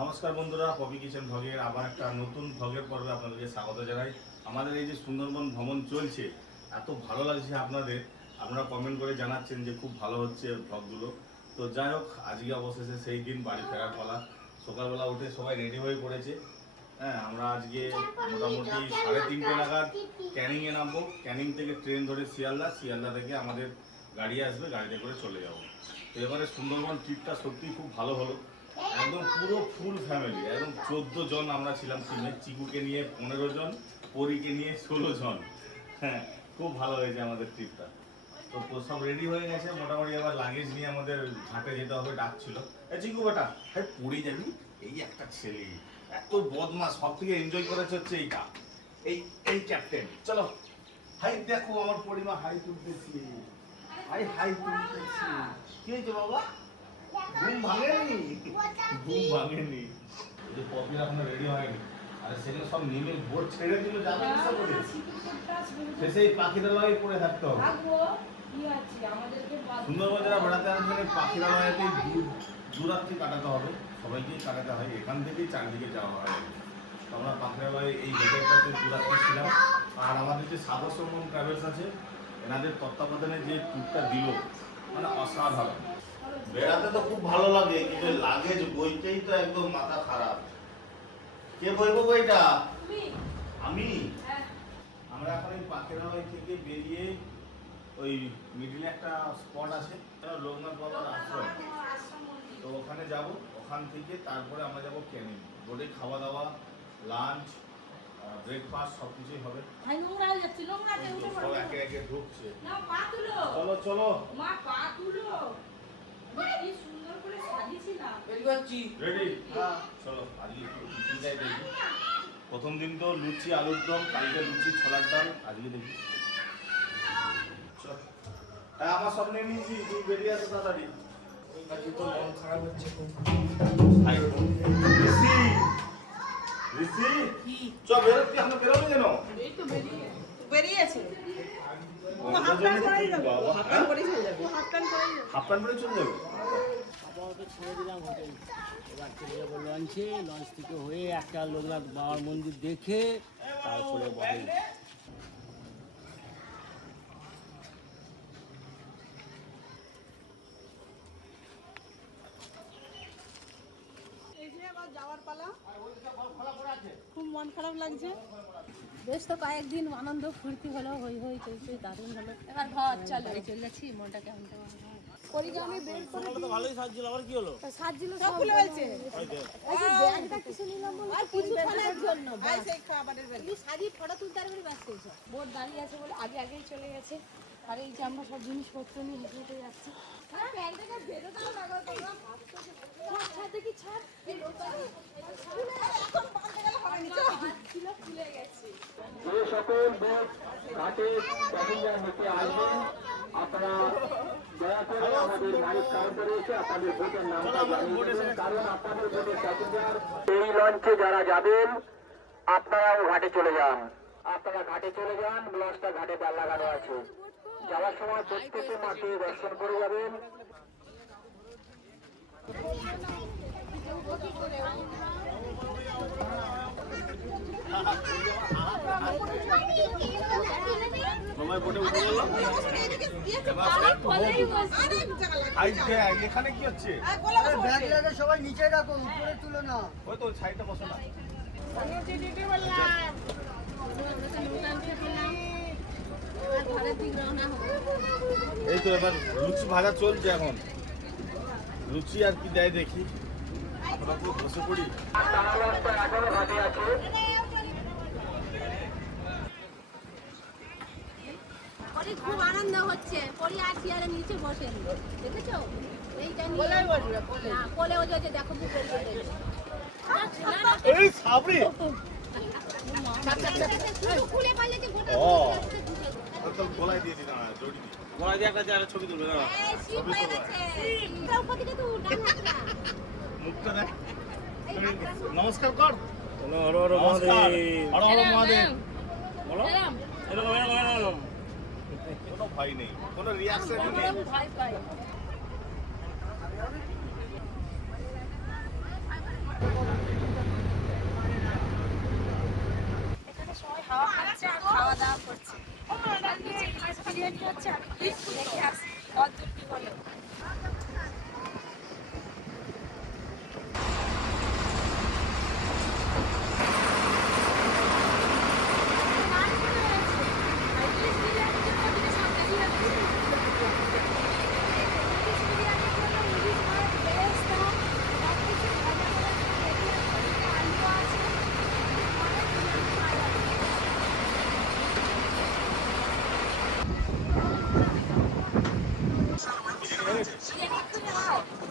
নমস্কার বন্ধুরা, হবি কিচেন ভ্লগের আবার একটা নতুন ভ্লগের পর্বে আপনাদেরকে স্বাগত জানাই। আমাদের এই যে সুন্দরবন ভ্রমণ চলছে, এত ভালো লাগছে আপনাদের, আপনারা কমেন্ট করে জানাচ্ছেন যে খুব ভালো হচ্ছে ভ্লগগুলো। তো যাই হোক, আজকে অবশেষে সেই দিন বাড়ি ফেরার পালা। সকালবেলা উঠে সবাই রেডি হয়ে পড়েছে। হ্যাঁ, আমরা আজকে মোটামুটি 3:30 নাগাদ ক্যানিংয়ে নামবো। ক্যানিং থেকে ট্রেন ধরে শিয়ালদা থেকে আমাদের গাড়ি আসবে, গাড়িতে করে চলে যাবো। তো এবারে সুন্দরবন ট্রিপটা সত্যি খুব ভালো হলো। একদম পুরো ফুল ফ্যামিলি, একদম 14 জন আমরা ছিলাম টিমে। চিকুকে নিয়ে 15 জন, পরীকে নিয়ে 16 জন। হ্যাঁ, খুব ভালো হয়েছে আমাদের ট্রিপটা। তো সব রেডি হয়ে গেছে মোটামুটি। এবার লাগেজ নিয়ে আমাদের ঘাটে যেতে হবে, ডাকছিল। চিকু বেটা, হ্যাঁ পড়ে যাবি। এই একটা ছেলে এত বদমাস, সব থেকে এনজয় করেছে হচ্ছে এইটা, এই এই ক্যাপ্টেন। চলো হাই, দেখো আমার পরিমা হাই তুলতেছি, হাই তুলতেছি। কি হয়েছে বাবা? ঘুম ভাঙেনি, ঘুম ভাঙেনি। যে কপির এখনো রেডি হয়নি, আর সেগুলো সব নেমে বোর্ড ছেড়ে দিল, যাবে কিসে করে? সেই পাখিরালয়ে পড়ে থাকতে হবে। সুন্দরবন যারা বেড়াতে আসবেন, পাখিরালয়তেই দূরাত্রি কাটাতে হবে, সবাইকেই কাটাতে হয়। এখান থেকেই চারদিকে যাওয়া হয়। আমরা পাখিরালয়ে এই গেটেরটাতে দূরাত্রি ছিলাম। আর আমাদের যে সাগর সঙ্গম ট্রাভেলস আছে, এনাদের তত্ত্বাবধানে যে ট্যুরটা দিল, মানে অসাধারণ। বেড়াতে তো খুব ভালো লাগে, কিন্তু লাগেজ বইতেই তো একদম মাথা খারাপ। কে বইবো বইটা? আমি। আমরা এখন এই পাখিরালয় থেকে বেরিয়ে ওই মিডিলে একটা স্পট আছে, লোকনাথ বাবার আশ্রম। তো ওখানে যাব, ওখান থেকে তারপরে আমরা যাব ক্যানিং। বোটে খাওয়া দাওয়া, লাঞ্চ, ব্রেকফাস্ট সব কিছুই হবে। সব একে একে ঢুকছে। চলো চলো মা, পা তুলো। রেডি? চলো আজকে টিফিনটাই দেখি। প্রথম দিন তো লুচি আলুর দম, কালকে লুচি ছোলার ডাল, আজকে দেখি। হ্যাঁ, আমার সামনে নিয়েছি, তুই বেরিয়ে আসো তাড়াতাড়ি। আজকে তো মন খারাপ হচ্ছে খুব। ঋষি চ, বেরোচ্ছি। আমরা বেরোবো কেন? এই তো বেরিয়েছে। হাফ প্যান্ট পরে চলে যাবে। আপাতত ছেড়ে দিলাম হোটেল, এবার চলে যাবো লঞ্চে। লঞ্চ থেকে হয়ে একটা লোকনাথ বাবার মন্দির দেখে তারপরে বলে যাওয়ার পালা। খুব মন খারাপ লাগছে। বেশ তো কয়েকদিন আনন্দ ফুর্তি হলো, হই হই চলছে, দারুণ হলো। এবার ঘর চলো, চলে যাচ্ছি। মনটা কেমন কেমন পরীকে আমি বের করে দিই। ভালোই সাজছিল, আবার কি হলো? সাজছিল সব খুলে হয়েছে। আচ্ছা, ব্যাগটা কিছু নিলাম বলে আর কিছু ফেলার জন্য। ভাই সেই খাবারের ব্যাগ তুমি সাজি ফটো তুলতে আর করে ব্যস্ত হয়েছো। বোট দাঁড়িয়ে আছে বলে আগেই চলে গেছে। আর এই যে আমরা সব জিনিসপত্র নিয়ে হেঁটে হেঁটে যাচ্ছি। আর ব্যাগটাকে বেরো দাও না গো, তোমরা ভাবছো ছাড় দেখি, ছাড়। এই লোকটা এখন পাল্টে গেল হবে না, হাত ছিল খুলে গেছে। যে সকল বোট ঘাটে প্যাসেঞ্জার নিতে আসবেন, আপনারা দয়া করে আমাদের গাড়ির কাউন্টারে এসে আপনাদের বোটের নামটা জানিয়ে দেবেন, কারণ আপনাদের বোটের প্যাসেঞ্জার এই লঞ্চে যারা যাবেন আপনারাও ঘাটে চলে যান। আপনারা ঘাটে চলে যান, লঞ্চটা ঘাটে তার লাগানো আছে। যাওয়ার সময় প্রত্যেকে মাঠে দর্শন করে যাবেন। এখানে কি হচ্ছে? সবাই নিচে রাখো, উপরে তুলো না। ওই তো সাইডটা বসো না। এই তো এবার লুচি ভাজা চলছে এখন। লুচি আর কি দেয় দেখি, আমরা পুরো বসে পড়ি। এখনো ঘাটে আছে। খুব আনন্দ হচ্ছে। পরি আর চেয়ারের নিচে বসে দেখেছো? এইটা নিয়ে না কোলে ওই যে দেখো বুকের উপরে এই সাবরি খুলে পারলে যে গোটা তো গলায় দিয়ে দিন, না জড়ি দিন। গলা দিয়ে একটা চেয়ারে ছবি তুলবে না? এই শিব হয়ে গেছে। তার উপর থেকে তো উঠান না। মুখটা দেখ। নমস্কার কর। হর হর মহাদেব। হর হর মহাদেব বলো। এরকম এরকম এরকম কোনো ভয় নেই, কোনো রিয়াকশন নেই। ভয় পাই। Thank you. বিরিয়ানি হচ্ছে, আমি গিয়ে দেখে আসি কতদূর কি বলে।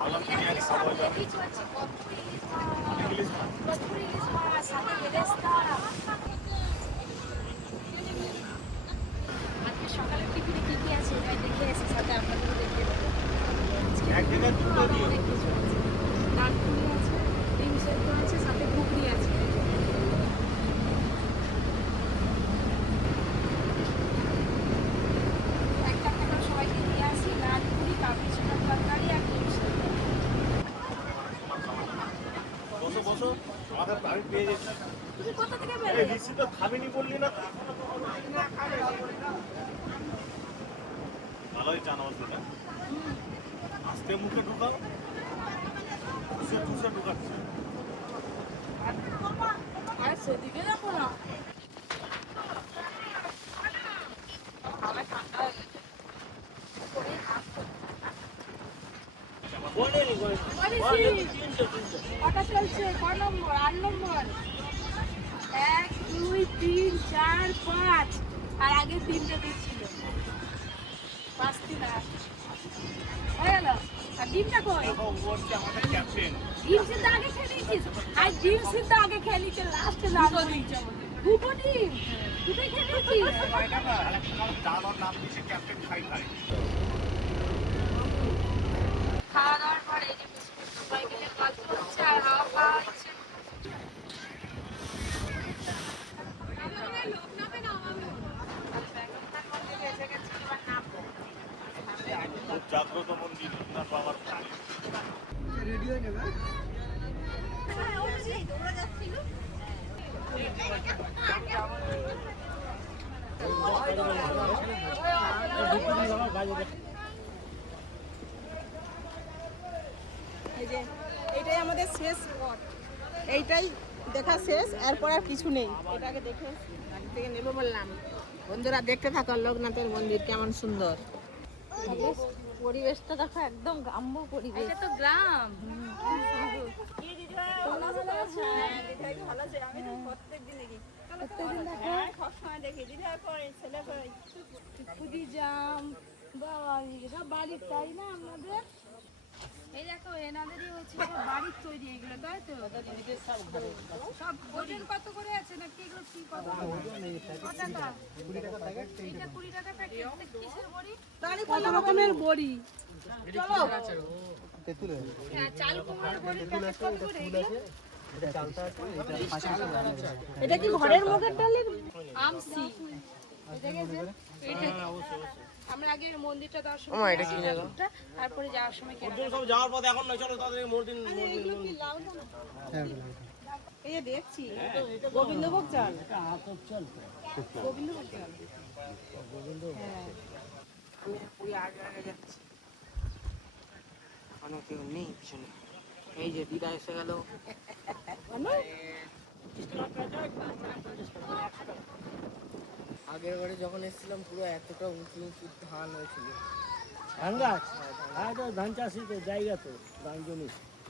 ভালো বিরিয়ানি খাবো এবার। ইলিশ মাছ। আজকে সকালে টিফিনে কি কি আছে এটাই দেখে এসে সাথে আপনাদেরও দেখিয়ে দেবো। একদিনের দুটো দিও। অনেক কিছু আছে, ডালপুরি আছে, ডিম সেদ্ধ আছে, সাথে ঘুগনি আছে। একটা একটা করে সবাইকে দিয়ে আসি, ডালপুরি, কাবলি ছোলার তরকারি আর ডিম সেদ্ধ। বসো বসো, আমাদের আমি পেয়ে যাচ্ছি। তুমি কোথা থেকে এই বেরোলে? ঋষি তো খাবিনি বললি না? ভালোই জানো সেটা। আস্তে মুখে ঢুকাও, ঠুসে ঠুসে ঢুকাচ্ছে। আর সেদিকে দেখো না। কটা চলছে? ক নম্বর? 8 নম্বর। 1, 2, 3, 4, 5 আর আগে 3টে দিচ্ছিল। 5, 3, 8 হয়ে গেল। আর ডিমটা কই? দেখো, ও হচ্ছে আমাদের ক্যাপ্টেন। ডিম সিদ্ধ আগে খেয়ে নিয়েছিস? আর ডিম সিদ্ধ আগে খেয়ে নিচ্ছে, লাস্টে দুটো দিচ্ছে। দুটো ডিম? দুটোই খেয়ে নিয়েছিস? দাদার নাম দিয়েছে ক্যাপ্টেন খাই খাই। খাওয়া দাওয়ার পরে এই যে বিস্কুট সবাই মিলে গল্প হচ্ছে আর হাওয়া খাওয়া হচ্ছে। খুব জাগ্রত মন্দির না বাবার মন্দির। রেডি হয়ে নেবে। এই যে এইটাই আমাদের শেষ স্পট, এইটাই দেখা শেষ, এরপর আর কিছু নেই। এটাকে দেখে গাড়ি থেকে নেমে বললাম বন্ধুরা দেখতে থাকো লোকনাথের মন্দির কেমন সুন্দর। পরিবেশটা দেখো, একদম গ্রাম্য পরিবেশ। এটা তো গ্রাম। খুদি জাম বাবা, সব বাড়ির, তাই না আপনাদের? এই দেখো এনাদেরই হচ্ছে সব বাড়ির তৈরি এগুলো, তাই তো? সব ওজন কত করে আছে নাকি এগুলো? কি কত টাকা? এইটা 20 টাকা প্যাকেট। কিসের বড়ি? কত রকমের বড়ি। চলো হ্যাঁ, চাল কুমড়োর বড়ি প্যাকেট কত করে এগুলো? এটা কি ঘরের মুখের ডালের? আমসি। দেখেছেন? এটা আমরা আগে মন্দিরটা দর্শন ওমা, এটা কি জায়গা? তারপরে যাওয়ার সময় কেনা। সব যাওয়ার পথে এখন নয়, চলো তাদের মন্দির। এই যে দেখছি গোবিন্দভোগ চাল। গোবিন্দভোগ চাল। হ্যাঁ, আমি পুরো আগে আগে যাচ্ছি, কোনো কেউ নেই পিছনে। এই যে দিদা এসে গেল। আগের বারে যখন এসেছিলাম পুরো এতটা উঁচু উঁচু ধান হয়েছিল। ধান গাছ? হ্যাঁ, তো ধান চাষের তো জায়গা, তো ধান জমি।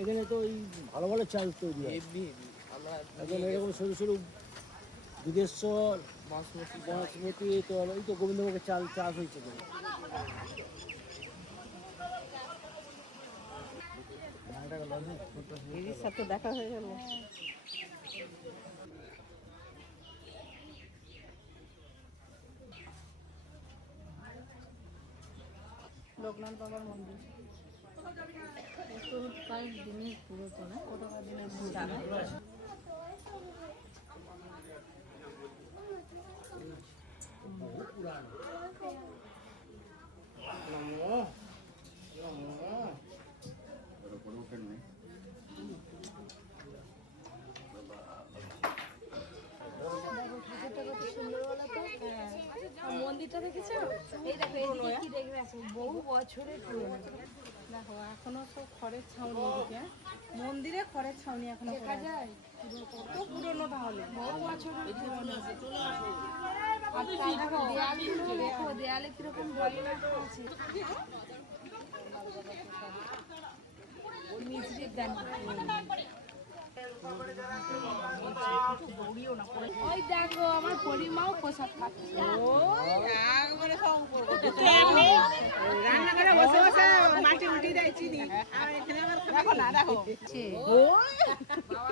এখানে তো ওই ভালো ভালো চাল তৈরি হয়। Heavy heavy. আমরা এখন এরকম সরু সরু দুধেশ্বর, বাসমতি বাসমতি, তো ওই তো গোবিন্দভোগের চাল চাষ হয়েছে তো। দিদির সাথে দেখা হয়ে গেল। লোকনাথ বাবার মন্দির কয়েক দিনের পুরাতন, কতটা দিনের পুরাতন। মন্দিরটা দেখেছো? এই দেখো এদিকে কি দেখবে আছে বহু বছরের পুরনো। দেখো এখনো সব খড়ের ছাউনি এদিকে, মন্দিরে খড়ের ছাউনি এখনো দেখা যায় কত পুরনো তাহলে। বহু বছরের পুরনো। আর তাই দেখো দেয়ালগুলো দেখো, দেয়ালে কিরকম বই রাখা আছে। মিষ্টির দানা। ওই দেখো আমার পরিমাও পোশাক খাচ্ছে। একবারে সব রান্না করে বসে বসে মাটি উঠে দেয় চিনি। আর এখানে আবার দেখো না, দেখো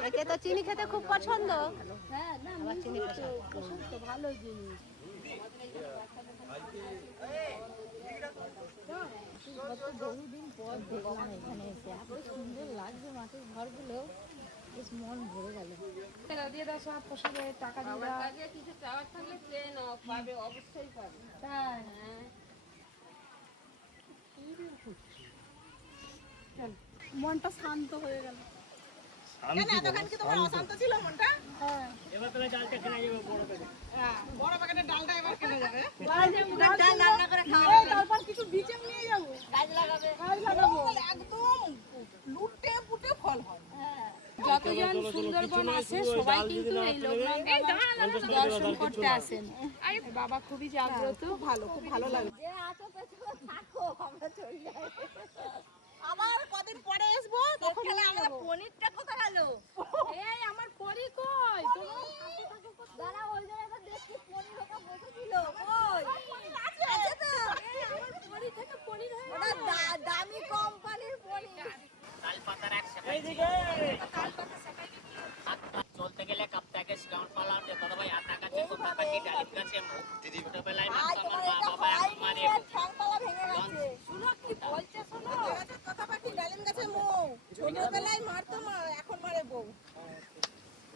একে তো চিনি খেতে খুব পছন্দ। হ্যাঁ না চিনি পছন্দ, ভালো জিনিস। বহুদিন পর দেখলাম এখানে এসে, এত সুন্দর লাগছে মাটির ঘরগুলো, বেশ মন ভরে গেল। টাকা দিয়ে দাও, সব পোশাকের টাকা দিয়ে দাও। কিছু চাওয়ার থাকলে চেয়ে নাও, পাবে অবশ্যই পাবে। তাই মনটা শান্ত হয়ে গেল। কেন এতক্ষণ কি তোমার অশান্ত ছিল মনটা? এবার তাহলে ডালটা কেনা যাবে বড় করে। হ্যাঁ, বড় প্যাকেটের ডালটা এবার কিনে যাবে। ডাল রান্না করে খাওয়া তারপর কিছু বীজে নিয়ে যাবো, গাছ লাগাবে। গাছ লাগাবো, একদম লুটে পুটে ফল হয়। যতজন সুন্দরবন আসে সবাই কিন্তু এই লোকনাথ দর্শন করতে আসেন। বাবা খুবই জাগ্রত, খুব ভালো লাগে। যে আসো পেছনে থাকো, আমরা চলে যাই। আবার কদিন পরে আসবো, তখন আমার পনিরটা কোথায় গেল? এই আমার পরি কই? তোমার দাঁড়া, ওই জায়গাটা দেখছি পনির ওটা বসেছিল। কই? আছে তো। এই আমার পরি থেকে পনির হয়ে গেল। ওটা দামি কোম্পানির পনির। এইদিকে চলতে গেলে কাপ্তাকে স্টাউন পালাম যে দাদা ভাই আটা কাছে কোথা থেকে ডালিম গাছে দিদি ছোটবেলায় আমার মা বাবা মানে ঠ্যাংতলা ভেঙে গেছে। শুনো কি বলছে শোনো। কথা পাখি ডালিম গাছে মৌ, ছোটবেলায় মারতো মা, এখন মারে বউ।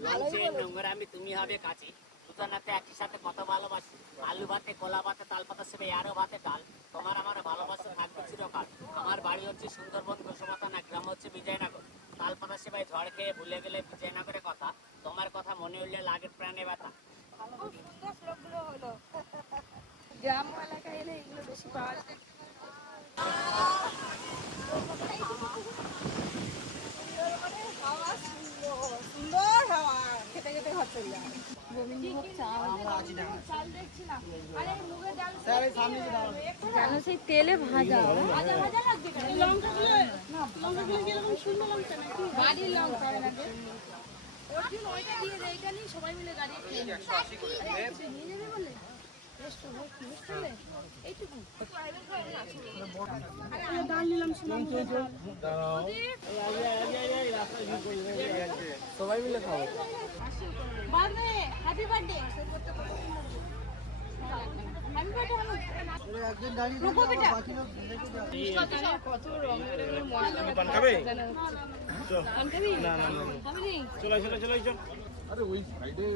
লালচে নোংরামি তুমি হবে কাছে সুতানাতে একই সাথে কত ভালোবাসি আলু ভাতে কলা ভাতে তাল পাতা সেবে আরো ভাতে ডাল তোমার আমার ভালোবাসা থাকবে চিরকাল আমার বাড়ি হচ্ছে সুন্দরবন গোসমাতা না গ্রাম হচ্ছে বিজয়নগর তাল পাতা সেবাই ঝড় খেয়ে ভুলে গেলে বিজয়নগরের কথা তোমার কথা মনে উঠলে লাগে প্রাণে ব্যথা খুব সুন্দর শ্লোকগুলো হলো। গ্রাম এলাকায় এলে এগুলো বেশি পাওয়া যায়। হাওয়া সুন্দর হাওয়া, খেতে খেতে ঘর চলে যায়। গোবিন্দভোগ চাল চাল দেখছি না। আরে মুগে ডাল জানো সেই তেলে ভাজা ভাজা ভাজা লাগছে কেন? লঙ্কাগুলো কি এরকম সুন্দর লঙ্কা নাকি? গাড়ির লঙ্কা লাগে। ওর জন্য ওইটা দিয়ে দেয়, এটা নিয়ে সবাই মিলে গাড়ি খেয়ে নিয়ে যাবে বলে এইটুকু ডাল নিলাম শুনলাম। সবাই মিলে খাবো। Birthday happy birthday happy birthday একদিন দাঁড়িয়ে রূপো বেটা কত পান খাবে? না না না চলে চলে চল। আরে ওই সাইডে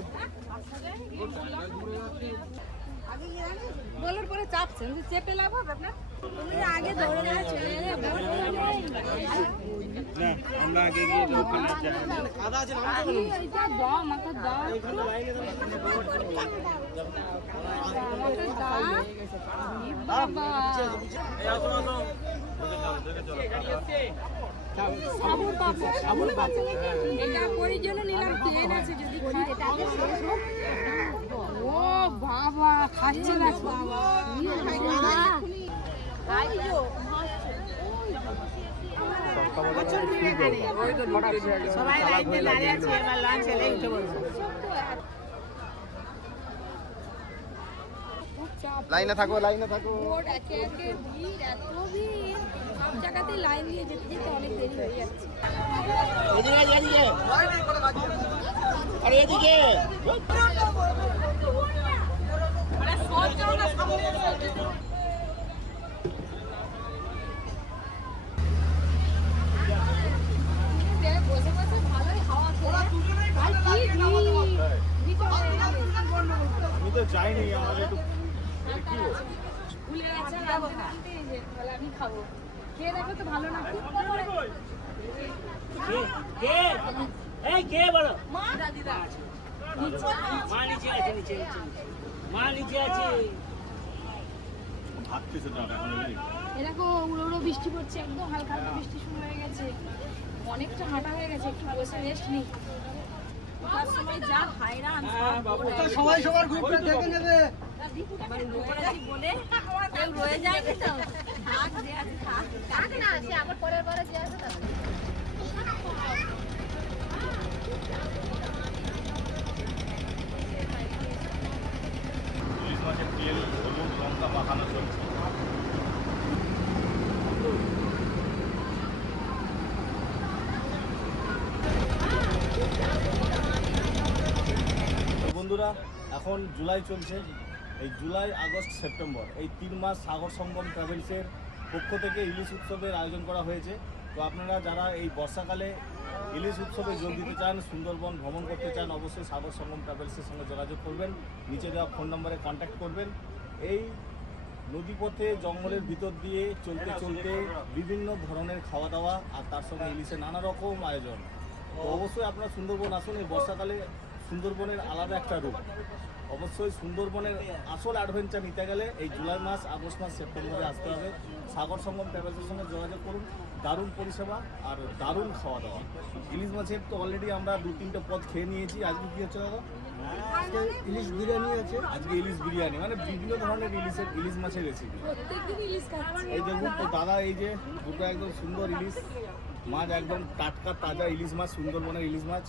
বলার পরে চাপছেন যে চেপে লাভ হবে আপনার তুমি আগে দৌড়ে না চলে এলে না আমরা আগে গিয়ে দোকানে যাই আদা আছে না এইটা দাও আমাকে দাও আমাকে দাও বাবা এই আসো আসো দেখে চলো সাবুন পাবো সাবুন পাবো এটা পরির জন্য নিলাম প্লেন আছে যদি খাই এটা আগে শেষ হোক ও বাবা খাচ্ছে না বাবা খাইছো সবাই লাইনে দাঁড়িয়ে আছে, এবার লাঞ্চ এলে উঠে বলবো। লাইনে থাকো বোর্ড একে একে ভিড় এত ভিড় সব জায়গাতে লাইন দিয়ে যেতে যেতে অনেক দেরি হয়ে যাচ্ছে আরে এদিকে বসে বসে ভালোই হাওয়া খেয়ে আর কি ভিতরে আমি তো যাইনি আমাদের একটু ভুলে গেছে আনতে এই যে বলে আমি খাবো খেয়ে দেখো তো ভালো না খুব কে এই কে বলো মা দিদা মা নিচে আছে মা নিচে আছে ভাত খেয়েছে তো এখন বুঝলি? এরকম উড়ো উড়ো বৃষ্টি পড়ছে, একদম হালকা হালকা বৃষ্টি শুরু হয়ে গেছে, অনেকটা হাঁটা হয়ে গেছে, একটু বসে রেস্ট নিই। তার সময় যা হায়রান সবাই সবার গ্রুপটা দেখে নেবে। বলে কেউ রয়ে যায় তো, থাক যে আছে থাক না, সে আবার পরের বারে যে আছে তার ইলিশ মাছের তেল হলুদ লঙ্কা মাখানো চলছে। তো বন্ধুরা, এখন জুলাই চলছে, এই জুলাই আগস্ট সেপ্টেম্বর এই 3 মাস সাগর সঙ্গম ট্রাভেলসের পক্ষ থেকে ইলিশ উৎসবের আয়োজন করা হয়েছে। তো আপনারা যারা এই বর্ষাকালে ইলিশ উৎসবে যোগ দিতে চান, সুন্দরবন ভ্রমণ করতে চান, অবশ্যই সাগর সঙ্গম ট্রাভেলসের সঙ্গে যোগাযোগ করবেন। নিচে দেওয়া ফোন নম্বরে কন্ট্যাক্ট করবেন। এই নদীপথে জঙ্গলের ভিতর দিয়ে চলতে চলতে বিভিন্ন ধরনের খাওয়া দাওয়া আর তার সঙ্গে ইলিশের নানা রকম আয়োজন। তো অবশ্যই আপনারা সুন্দরবন আসুন। এই বর্ষাকালে সুন্দরবনের আলাদা একটা রূপ। অবশ্যই সুন্দরবনের আসল অ্যাডভেঞ্চার নিতে গেলে এই জুলাই মাস, আগস্ট মাস, সেপ্টেম্বরে আসতে হবে। সাগর সঙ্গম ট্রাভেলসের সঙ্গে যোগাযোগ করুন। দারুণ পরিষেবা আর দারুণ খাওয়া দাওয়া। ইলিশ মাছের তো অলরেডি আমরা 2-3টে পদ খেয়ে নিয়েছি। আজকে কী হচ্ছে দাদা? ইলিশ বিরিয়ানি আছে। আজকে ইলিশ বিরিয়ানি, মানে বিভিন্ন ধরনের ইলিশ মাছের রেসিপি। প্রত্যেকদিন ইলিশ খাচ্ছি। এই দেখুন তো দাদা, এই যে দুটো একদম সুন্দর ইলিশ মাছ, একদম টাটকা তাজা ইলিশ মাছ, সুন্দরবনের ইলিশ মাছ,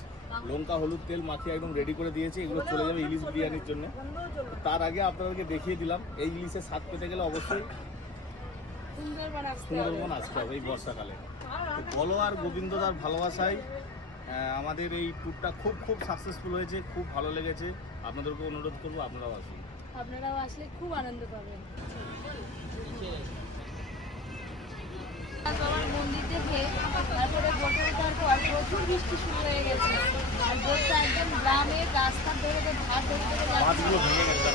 লঙ্কা হলুদ তেল মাখিয়ে একদম রেডি করে দিয়েছে। এগুলো চলে যাবে ইলিশ বিরিয়ানির জন্য। তার আগে আপনাদেরকে দেখিয়ে দিলাম, এই ইলিশের স্বাদ পেতে গেলে অবশ্যই সুন্দরবন আসতে হবে এই বর্ষাকালে। তো বলো আর গোবিন্দদার ভালোবাসায় আমাদের এই ট্যুরটা খুব সাকসেসফুল হয়েছে, খুব ভালো লেগেছে। আপনাদেরকে অনুরোধ করবো আপনারাও আসুন। আপনারাও আসলে খুব আনন্দ পাবেন। বাবার মন্দির থেকে তারপরে বোটে ওঠার পর প্রচুর বৃষ্টি শুরু হয়ে গেছে, আর বোটটা একদম গ্রামের রাস্তার ধরে ধার ধরে ধরে যাচ্ছে। মাছগুলো ভেঙে গেছে।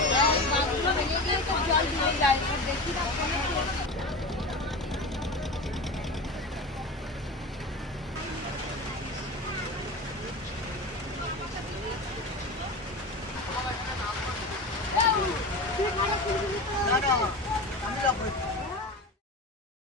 মাছগুলো ভেঙে গিয়ে তো জল দিয়ে যায়, দেখি না